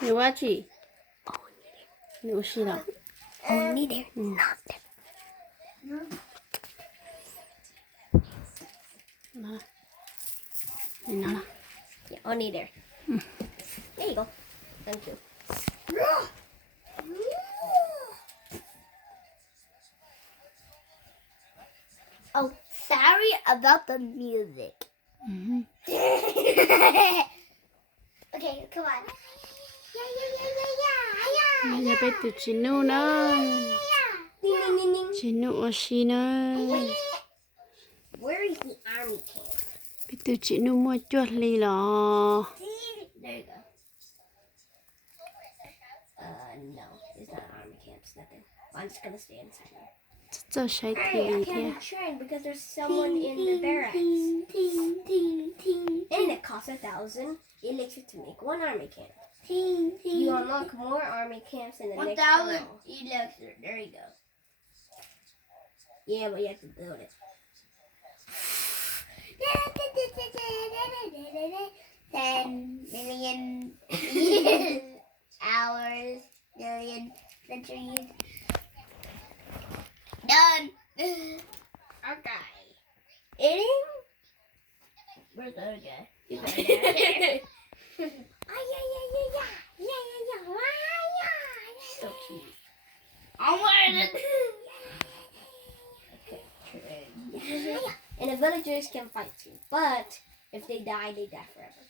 muaj. Nụ xì đâu? Only there, not there. Nó. Nhìn nó là. Yeah, only there. There you go. Thank you. Oh, sorry about the music. Okay, come on. Nhà bé từ chị nụ nữa. Ding, ding, ding, ding. Chị nụ ở xì nữa. Where is the army camp? Bé từ chị nụ mua chuột lì lò. There you go. No, it's not army camp. It's nothing. I'm just gonna stay inside here. Cho sấy Hey, thì I thế. can't train because there's someone in the barracks. And it costs 1,000 elixir to make one army camp. You unlock more army camps in the next 1,000 round. elixir. There you go. Yeah, but you have to build it. 10 million hours, million centuries. Done. Okay. Eating? Where's the other guy? He's right there. So cute. I'm wearing it. And the villagers can fight too, but if they die forever.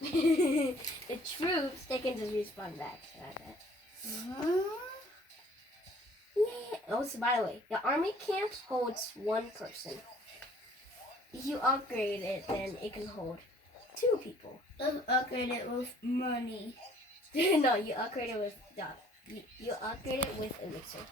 The troops, they can just respawn back. Like that. Yeah. Oh, so by the way, the army camp holds one person. If you upgrade it, then it can hold 2 people. Let's upgrade it with money. No, you upgrade it with you upgrade it with elixir.